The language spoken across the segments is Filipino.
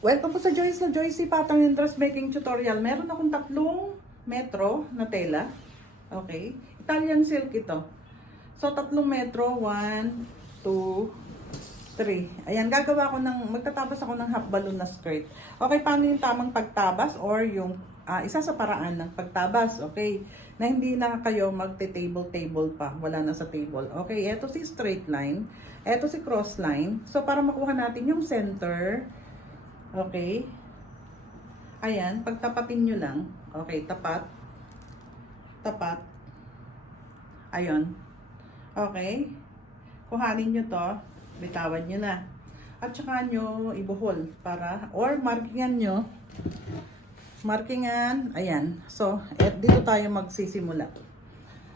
Welcome po sa Joyce na Joycey Pattern and Dressmaking Tutorial. Meron akong 3 metro na tela. Okay. Italian silk ito. So, 3 metro. 1, 2, 3. Ayan, magtatabas ako ng half balloon na skirt. Okay, paano yung tamang pagtabas or yung isa sa paraan ng pagtabas? Okay. Na hindi na kayo magte-table pa. Wala na sa table. Okay, eto si straight line. Eto si cross line. So, para makuha natin yung center. Okay. Ayan, pagtapatin nyo lang. Okay, tapat. Tapat. Ayun. Okay. Kuhanin nyo to. Bitawan nyo na. At saka nyo ibuhol para, or markingan nyo. Markingan. Ayan. So, dito tayo magsisimula.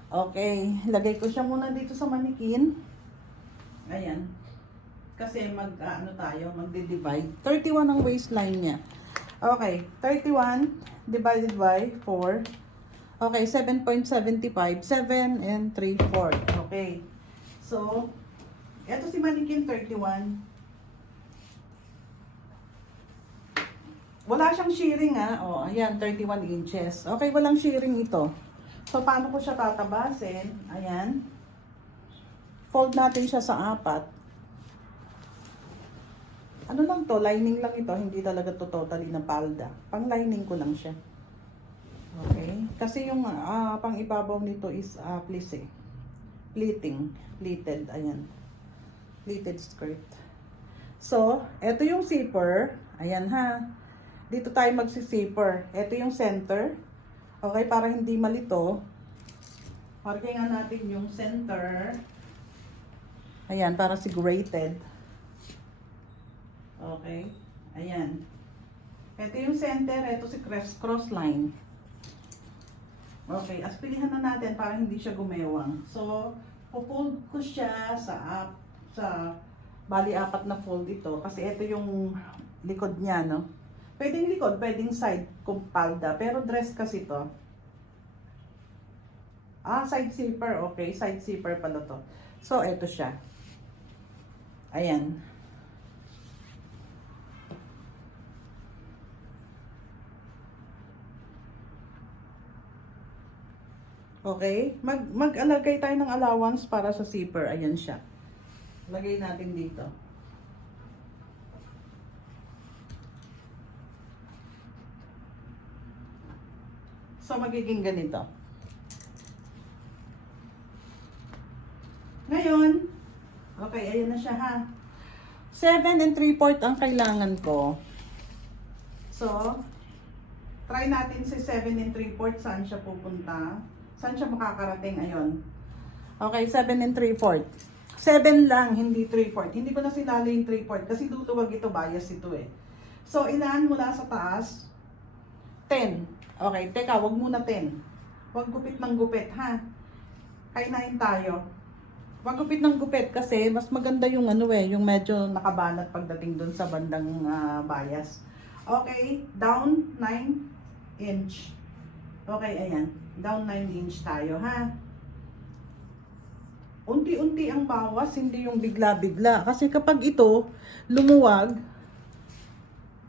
Okay. Lagay ko siya muna dito sa manikin. Ayan. Kasi magdi-divide. 31 ang waistline niya. Okay, 31 divided by 4. Okay, 7.75. 7 and 3/4. Okay. So, eto si manikin 31. Wala siyang shearing Oh, ayan, 31 inches. Okay, walang shearing ito. So, paano ko siya tatabasin? Ayan. Fold natin siya sa 4. Ano lang to, lining lang ito, hindi talaga to totally na palda. Pang lining ko lang siya. Okay? Kasi yung pang ibabaw nito is plissé. Pleated, ayan. Pleated skirt. So, ito yung zipper. Ayan ha. Dito tayo magsi-zipper. Ito yung center. Okay, para hindi malito. Markingan natin yung center. Ayan, para sigurated. Okay. Ayan. Ito yung center. Ito si cross line. Okay. Aspilihan na natin para hindi siya gumewang. So, pupold ko siya sa bali 4 na fold ito. Kasi ito yung likod niya, no? Pwedeng likod, pwedeng side kung palda. Pero dress kasi to. Side zipper. Okay. Side zipper pala to. So, ito siya. Ayan. Okay? Mag-alagay tayo ng allowance para sa zipper. Ayan siya. Lagay natin dito. So, magiging ganito. Ngayon, okay, ayan na siya ha. 7 and 3/4 ang kailangan ko. So, try natin si 7 and 3/4 saan siya pupunta. Saan siya makakarating? Ayun. Okay, 7 and 3/4. 7 lang, hindi 3/4. Hindi ko na sinali yung 3/4 kasi luluwag ito, bias ito eh. So, ilan mula sa taas? 10. Okay, teka, wag muna 10. Wag gupit ng gupit, ha? Kainain tayo. Wag gupit ng gupit kasi mas maganda yung yung medyo nakabanat pagdating dun sa bandang bias. Okay, down 9 inch. Okay, ayan. Down 9 inch tayo, ha? Unti-unti ang bawas, hindi yung bigla-bigla. Kasi kapag ito, lumuwag,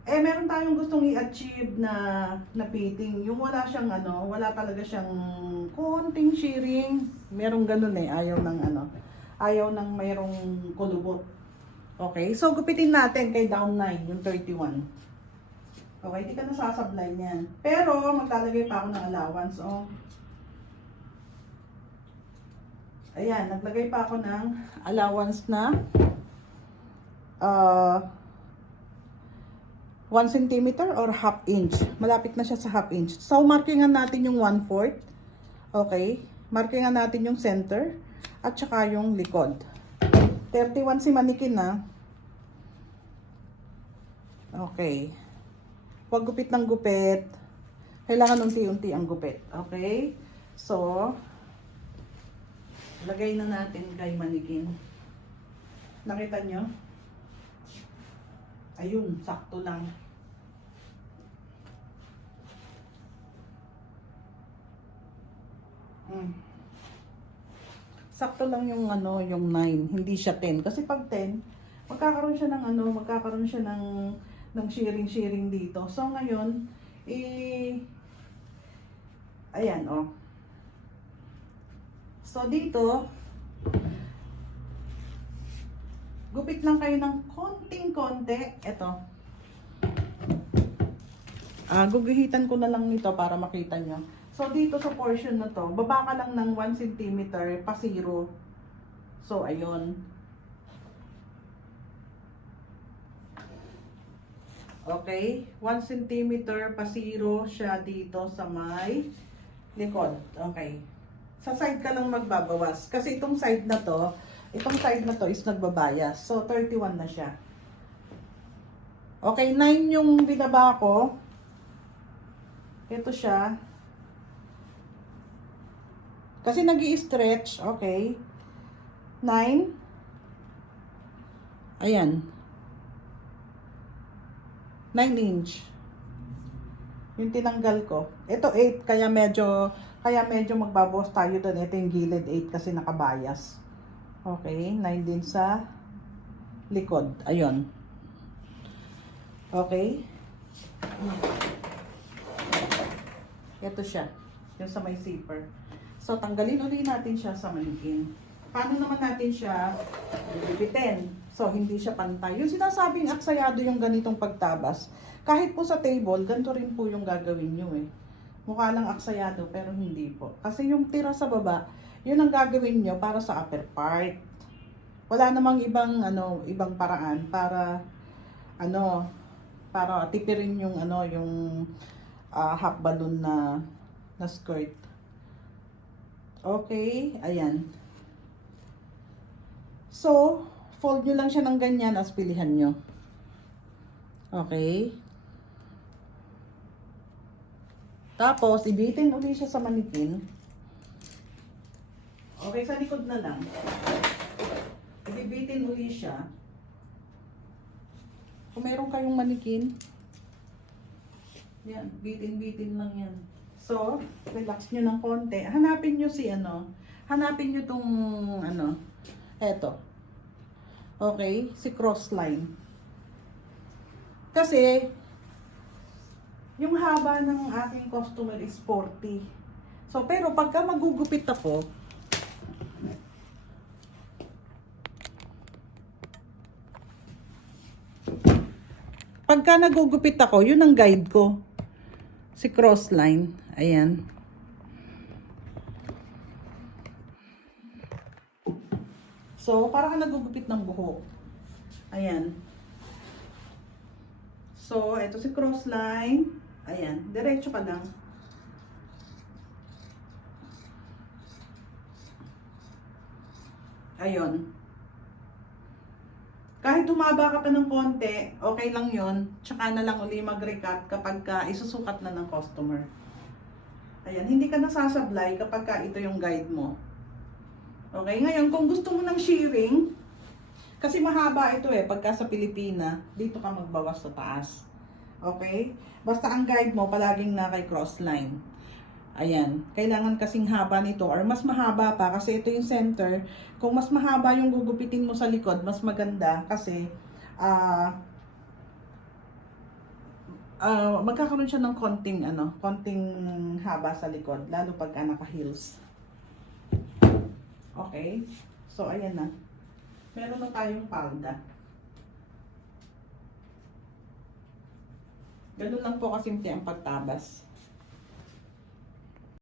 meron tayong gustong i-achieve na fitting. Yung wala siyang wala talaga siyang konting shearing. Merong ganun ayaw ng ayaw ng mayroong kulubot. Okay, so gupitin natin kay down 9, yung 31. Okay, hindi ka nasasablay niyan. Pero, maglalagay pa ako ng allowance, Ayan, naglagay pa ako ng allowance na 1 centimeter or half inch. Malapit na siya sa half inch. So, markingan natin yung 1/4. Okay, markingan natin yung center at saka yung likod. 31 si manikin na. Okay. Huwag gupit ng gupit. Kailangan unti-unti ang gupit. Okay? So, lagay na natin kay manikin. Nakita nyo? Ayun, sakto lang. Sakto lang yung yung 9, hindi siya 10. Kasi pag 10, magkakaroon siya ng ng shearing dito. So ngayon, ayan, oh. So dito, gupit lang kayo ng konting-konti. Ito. Guguhitan ko na lang nito para makita nyo. So dito sa portion na to, baba ka lang ng 1 cm pa 0. So ayun. Okay, 1 cm pa 0 siya dito sa may likod. Okay. Sa side ka lang magbabawas. Kasi itong side na to is nagbabayas. So 31 na siya. Okay, 9 yung binaba ko. Ito siya. Kasi nag-i-stretch. Okay. 9. Ayan. 9 inch. Yung tinanggal ko. Ito 8, kaya medyo magbabawas tayo doon. Ito yung gilid 8 kasi nakabayas. Okay, 9 din sa likod. Ayun. Okay. Ito siya. Yung sa may zipper. So, tanggalin ulit natin siya sa manikin. Paano naman natin siya bibitin? So, hindi siya pantay. Yung sinasabing aksayado yung ganitong pagtabas, kahit po sa table, ganito rin po yung gagawin nyo eh. Mukha lang aksayado, pero hindi po. Kasi yung tira sa baba, yun ang gagawin nyo para sa upper part. Wala namang ibang paraan para, para tipirin yung, half balloon na skirt. Okay, ayan. So, fold nyo lang siya ng ganyan as pilihan nyo. Okay. Tapos, ibitin ulit siya sa manikin. Okay, sa likod na lang. Ibitin ulit siya. Kung meron kayong manikin, yan, bitin-bitin lang yan. So, relax nyo ng konti. Hanapin nyo hanapin nyo tong, eto. Okay, si cross line. Kasi, yung haba ng aking customer is 40. So, pero pagka magugupit ako, nagugupit ako, yun ang guide ko. Si cross line. Ayan. So, para ka nagugupit ng buhok. Ayan. So, ito si cross line. Ayan. Diretso ka lang. Ayun. Kahit humaba ka pa ng konti, okay lang yon. Tsaka na lang uli mag-recut kapag isusukat na ng customer. Ayan. Hindi ka nasasablay kapag ito yung guide mo. Okay, ngayon kung gusto mo ng shearing, kasi mahaba ito eh, pagka sa Pilipina, dito ka magbawas sa taas. Okay? Basta ang guide mo, palaging na kay cross line. Ayan, kailangan kasing haba nito or mas mahaba pa kasi ito yung center. Kung mas mahaba yung gugupitin mo sa likod, mas maganda kasi magkakaroon siya ng konting haba sa likod, lalo pag naka-heels. Okay? So, ayan na. Meron na tayong palda. Ganun lang po kasimple ang pagtabas.